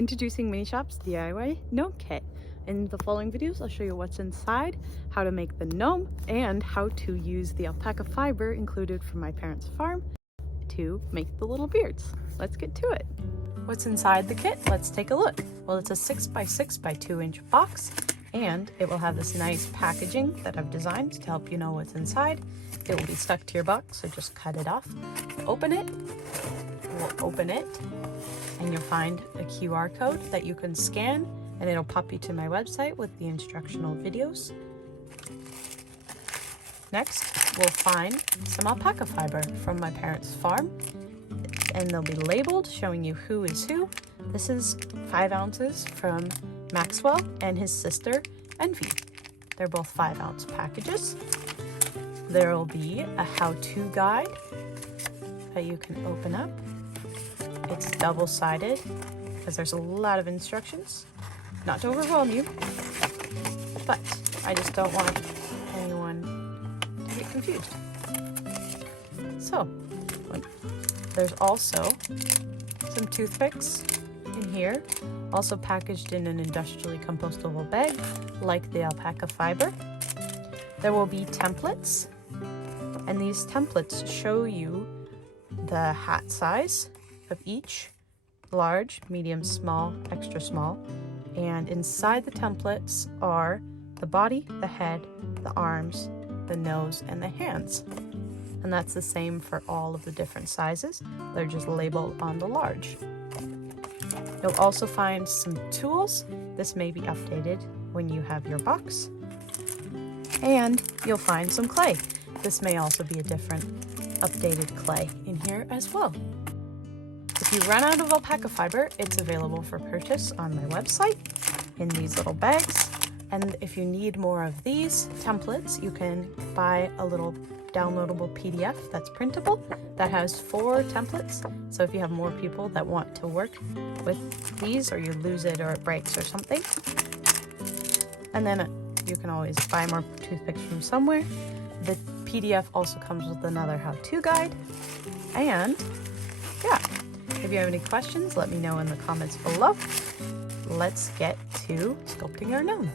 Introducing Miniezshops DIY Gnome Kit. In the following videos, I'll show you what's inside, how to make the gnome, and how to use the alpaca fiber included from my parents' farm to make the little beards. Let's get to it. What's inside the kit? Let's take a look. Well, it's a 6x6 by 2 inch box, and it will have this nice packaging that I've designed to help you know what's inside. It will be stuck to your box, so just cut it off. Open it. We'll open it, and you'll find a QR code that you can scan, and it'll pop you to my website with the instructional videos. Next, we'll find some alpaca fiber from my parents' farm, and they'll be labeled showing you who is who. This is 5 ounces from Maxwell and his sister Envy. They're both 5 ounce packages. There will be a how-to guide that you can open up. It's double-sided because there's a lot of instructions. Not to overwhelm you, but I just don't want anyone to get confused. So, there's also some toothpicks in here, also packaged in an industrially compostable bag like the alpaca fiber. There will be templates, and these templates show you the hat size of each: large, medium, small, extra small. And inside the templates are the body, the head, the arms, the nose, and the hands. And that's the same for all of the different sizes. They're just labeled on the large. You'll also find some tools. This may be updated when you have your box. And you'll find some clay. This may also be a different updated clay in here as well. If you run out of alpaca fiber, it's available for purchase on my website in these little bags. And if you need more of these templates, you can buy a little downloadable PDF that's printable that has 4 templates. So if you have more people that want to work with these, or you lose it or it breaks or something, and then you can always buy more toothpicks from somewhere. The PDF also comes with another how-to guide. And yeah, if you have any questions, let me know in the comments below. Let's get to sculpting our gnome.